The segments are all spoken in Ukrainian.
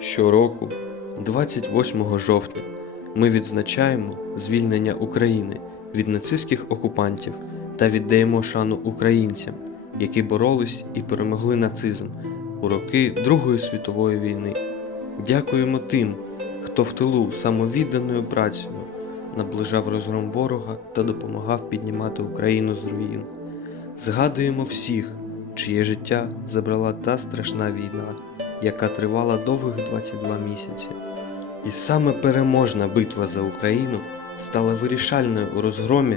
Щороку, 28 жовтня, ми відзначаємо звільнення України від нацистських окупантів та віддаємо шану українцям, які боролись і перемогли нацизм у роки Другої світової війни. Дякуємо тим, хто в тилу самовідданою працею наближав розгром ворога та допомагав піднімати Україну з руїн. Згадуємо всіх, чиє життя забрала та страшна війна, яка тривала довгих 22 місяці. І саме переможна битва за Україну стала вирішальною у розгромі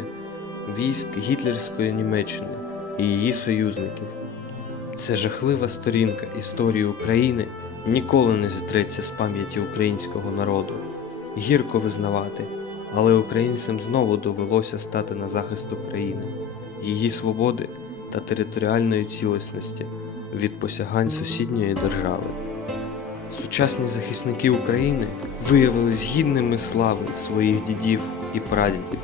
військ гітлерської Німеччини і її союзників. Ця жахлива сторінка історії України ніколи не зітреться з пам'яті українського народу. Гірко визнавати, але українцям знову довелося стати на захист України, її свободи та територіальної цілісності від посягань сусідньої держави. Сучасні захисники України виявились гідними слави своїх дідів і прадідів.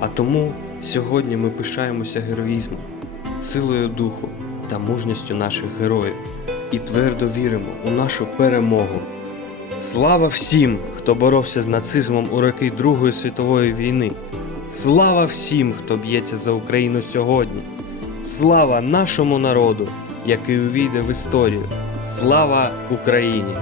А тому сьогодні ми пишаємося героїзмом, силою духу та мужністю наших героїв і твердо віримо у нашу перемогу. Слава всім, хто боровся з нацизмом у роки Другої світової війни. Слава всім, хто б'ється за Україну сьогодні. Слава нашому народу, який увійде в історію. Слава Україні!